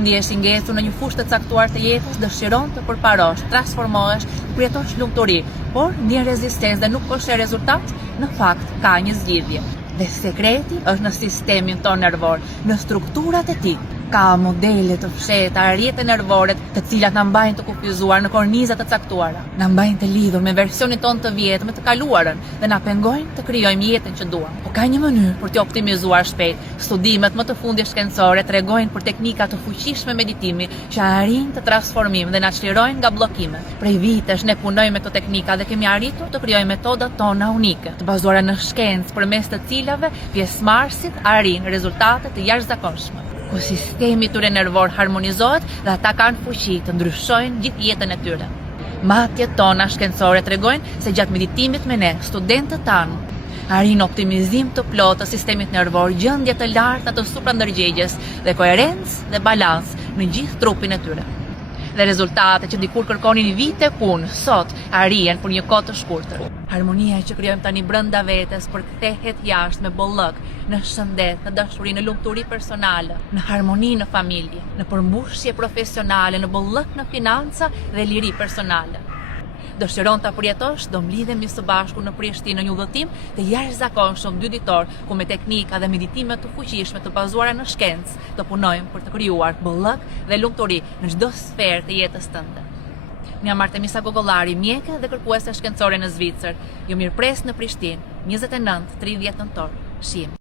Ndjehesh i ngjecur në një fushë të caktuar të jetës, dëshiron të përparosh, transformohesh, përjetosh lumturi, por ndjen rezistencë dhe nuk po sheh rezultat, në fakt ka një zgjidhje. Dhe sekreti është në sistemin tonë nervor, në strukturat e tij. Ka modele të fshehta, rrjete nervore, të cilat na mbajnë të kufizuar në korniza të caktuara, na mbajnë të lidhur me versionin tonë të vjetër, me të kaluarën dhe na pengojnë të krijojmë jetën që duam. Po ka një mënyrë për të optimizuar shpejt. Studimet më të fundit shkencore tregojnë për teknika të fuqishme meditimi që arrin të transformim dhe na çlirojnë nga bllokimet. Prej vitesh ne punojmë me këto teknika dhe kemi arritur të krijojmë metodat tona unike, të bazuara në shkencë, përmes të cilave pjesëmarrësit arrin rezultate të jashtëzakonshme. Ku sistemi tyre nervor harmonizohet dhe ata kanë fuqi të ndryshojnë gjithë jetën e tyre. Matjet tona shkencore tregojnë se gjatë meditimit me ne, studentët tanë arrin optimizim të plotë të sistemit nervor, gjendje të larta të suprandërgjegjes dhe koherencë dhe balans në gjithë trupin e tyre. Dhe rezultatet që dikur kërkonin vite punë, sot arrihen për një kohë të shkurtër. Harmonia që krijojmë tani brenda vetes përkthehet jashtë me bollëk, në shëndet, në dashuri, në lumturi personale, në harmoni në familje, në përmbushje profesionale, në bollëk në financa dhe liri personale. Dëshiron ta përjetosh, do mlidhemi së bashku në Prishtinë në një udhëtim të jashtëzakonshëm 2 ditor, ku me teknika dhe meditime të fuqishme të bazuara në shkencë, të punojmë për të krijuar bollëk dhe lumturi në çdo sferë të jetës tënde. Unë jam Artemisa Gogollari, mjeke dhe kërkuese shkencore në Zvicër. Ju mirëpres në Prishtinë, 29-30 nëntor. Shihemi.